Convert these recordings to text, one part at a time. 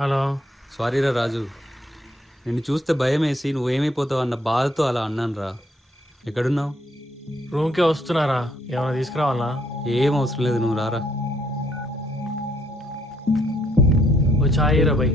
Hello. సారీరా రాజు, నిన్ను చూస్తే భయం వేసి నువ్వేమైపోతావు అన్న బాధతో అలా అన్నాను రా. ఎక్కడున్నావు? రూమ్కే వస్తున్నారా? ఏమైనా తీసుకురావాలా? ఏం అవసరం లేదు, నువ్వు రారా. ఓ చాయ్ రా భయ్.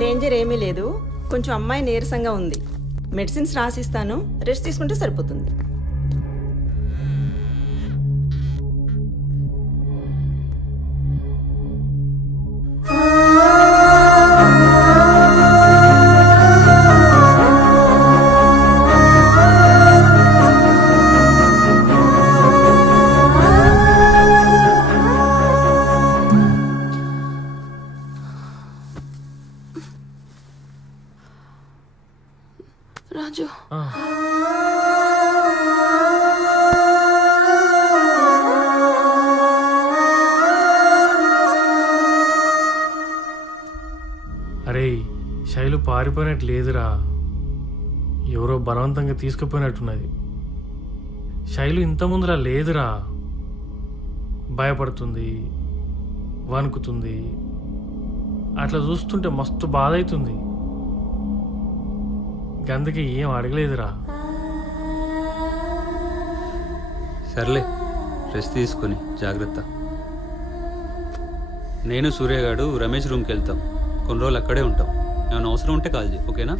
డేంజర్ ఏమీ లేదు, కొంచెం అమ్మాయి నీరసంగా ఉంది. మెడిసిన్స్ రాసిస్తాను, రెస్ట్ తీసుకుంటే సరిపోతుంది. రాజు, అరే శైలు పారిపోయినట్టు లేదురా, ఎవరో బలవంతంగా తీసుకుపోయినట్టున్నది. శైలు ఇంత ముందులా లేదురా, భయపడుతుంది, వణుకుతుంది. అట్లా చూస్తుంటే మస్తు బాధ అవుతుంది. అందుకే ఏం అడగలేదురా. సర్లే, రెస్ట్ తీసుకొని జాగ్రత్త. నేను సూర్యగాడు రమేష్ రూమ్కి వెళ్తాం, కొన్ని రోజులు అక్కడే ఉంటాం. ఏమైనా అవసరం ఉంటే కాల్ చేయి, ఓకేనా?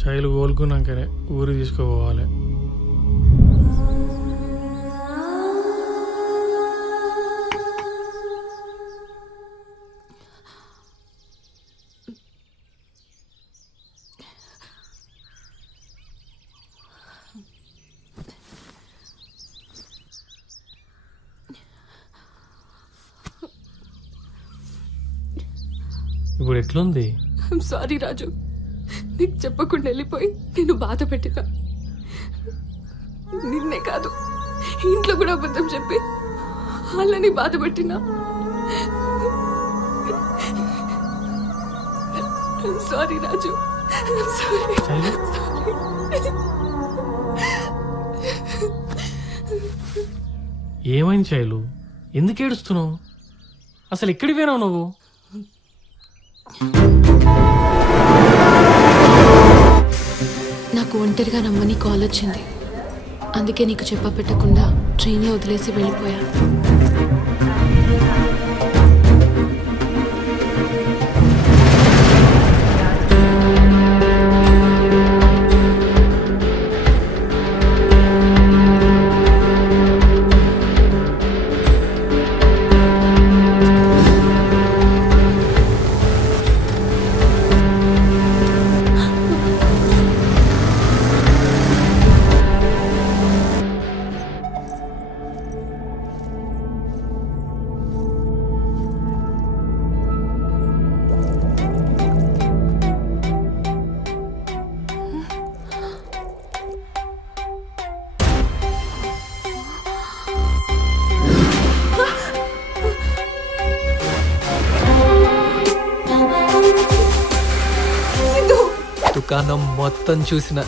శైలు కోలుకున్నాకనే ఊరు తీసుకుపోవాలి. ఇప్పుడు ఎట్లుంది? సారీ రాజు, నీకు చెప్పకుండా వెళ్ళిపోయి నేను బాధ పెట్టినా. నిన్నే కాదు, ఇంట్లో కూడా అబద్ధం చెప్పి వాళ్ళని బాధ పెట్టినా. సారీ రాజు, ఏమైంది శైలు? ఎందుకు ఏడుస్తున్నావు? అసలు ఎక్కడికి పోయినావు నువ్వు? నాకు ఒంటరిగా రమ్మని కాల్ వచ్చింది, అందుకే నీకు చెప్ప పెట్టకుండా ట్రైన్లో వదిలేసి వెళ్ళిపోయా. దుకాణం మొత్తం చూసిన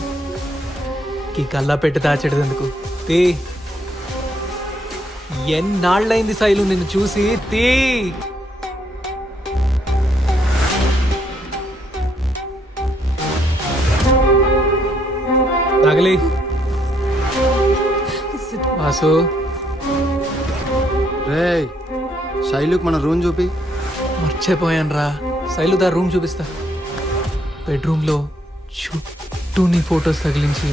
ఈ కల్లా పెట్టి దాచేటందుకు తీ. ఎన్నాళ్ళైంది శైలు నిన్ను చూసి? తీ. తగలి వాసు. రే శైలుకి మన రూమ్ చూపి. మర్చిపోయాను రా, శైలు దా రూమ్ చూపిస్తా. బెడ్రూమ్లో చుట్టూ నీ ఫొటోస్ తగిలించి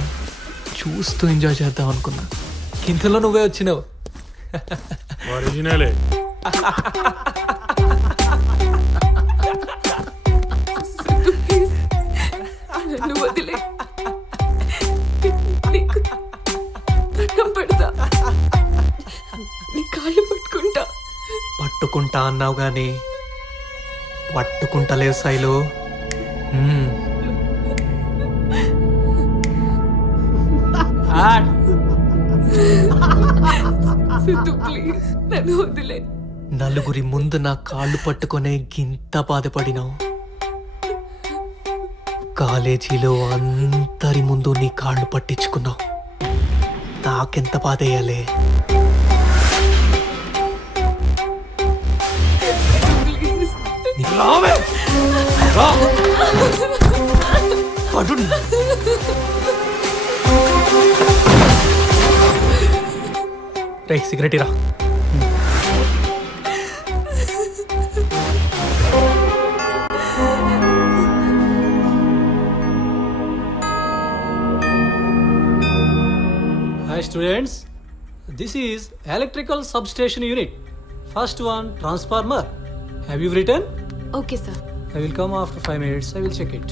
చూస్తూ ఎంజాయ్ చేద్దాం అనుకున్నా. ఇంతలో నువ్వే వచ్చినావు. ఒరిజినలే. నన్ను వదిలే, నీకు దండం పెడతా, నీ కాళ్ళు పట్టుకుంటా. పట్టుకుంటా అన్నావు గాని పట్టుకుంటలేవు శైలు. సిద్ధు ప్లీజ్ నన్ను వదిలే. నలుగురి ముందు నా కాళ్ళు పట్టుకునే గింత బాధపడినావు. కాలేజీలో అందరి ముందు నీ కాళ్ళు పట్టించుకున్నావు. నాకెంత బాధ వేయాలి? సిగరెట్ రా. Hi students, this is electrical substation unit. First one, transformer. Have you written? Okay sir. I will come after 5 minutes. I will check it.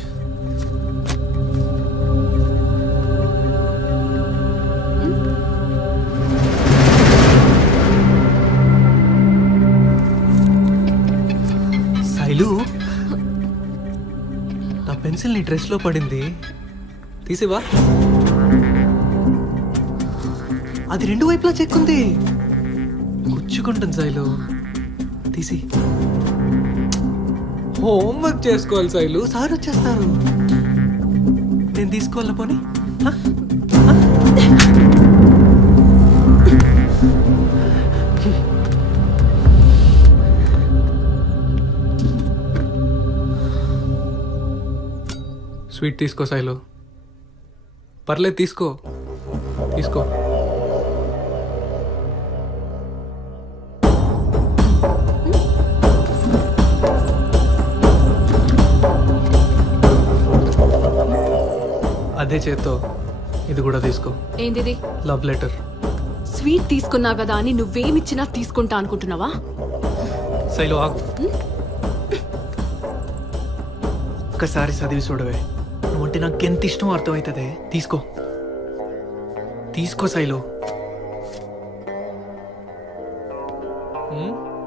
Shailu, నా పెన్సిల్ నీ డ్రెస్ లో పడింది, తీసివా. అది రెండు వైపులా చెక్కుంది, గుచ్చుకుంటుంది శైలు, తీసి. హోంవర్క్ చేసుకోవాలి శైలు, సార్ వచ్చేస్తారు. నేను తీసుకోవాలా పోనీ? స్వీట్ తీసుకో శైలు, పర్లేదు తీసుకో, తీసుకో. అదే చేత్తో ఇది కూడా తీసుకో. ఏంటిది? Love letter. స్వీట్ తీసుకున్నా కదా అని నువ్వేమిచ్చినా తీసుకుంటా అనుకుంటున్నావా? శైలు ఆగు, ఒక్కసారి చదివి చూడవే. నువ్వంటే నాకు ఎంత ఇష్టం అర్థమవుతుంది. తీసుకో, తీసుకో శైలు.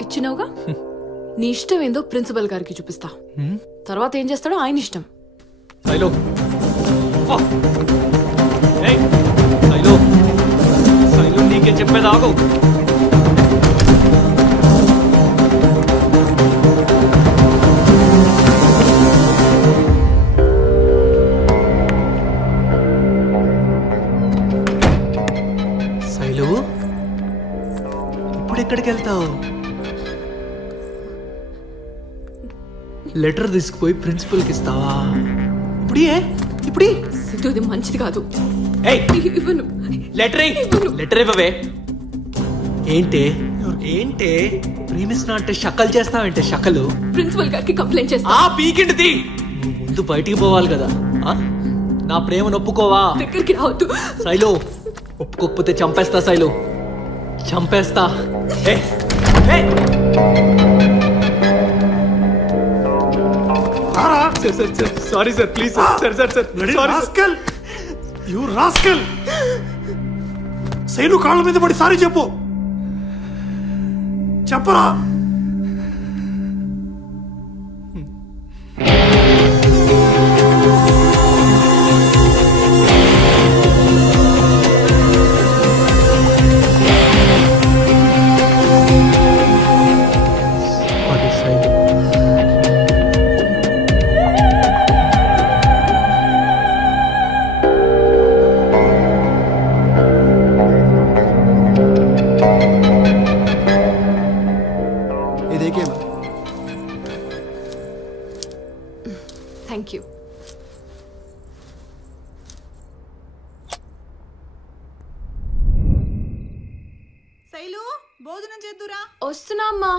ఇచ్చినావుగా, నీ ఇష్టం ఏందో ప్రిన్సిపల్ గారికి చూపిస్తా. తర్వాత ఏం చేస్తాడో ఆయన ఇష్టం. శైలు, శైలు, శైలు నీకే చెప్పేది ఆగు. శైలు, ఇప్పుడు ఎక్కడికి వెళ్తావు? లెటర్ తీసుకుపోయి ప్రిన్సిపల్కి ఇస్తావా? ఇప్పుడు సిద్ధు, ఇది మంచిది కాదు. ఇవ్వను. లెటర్ ఇవ్వవే. ఏంటే ఏంటే ప్రేమిస్తున్నా అంటే షకలు చేస్తావంటే షకలు. ప్రిన్సిపల్ గారికి కంప్లైంట్ చేస్తా. పీకింటిది. నువ్వు ముందు బయటికి పోవాలి కదా. నా ప్రేమను ఒప్పుకోవా? దగ్గరికి రావద్దు శైలు. ఒప్పుకోకపోతే చంపేస్తా శైలు, చంపేస్తా. Sorry sir, please sir. Sir. You rascal. Shailu కాళ్ళ మీద పడి సారీ చెప్పు. చెప్పరా? Thank you. శైలు, భోజనం చేద్దురా. వస్తున్నా అమ్మా.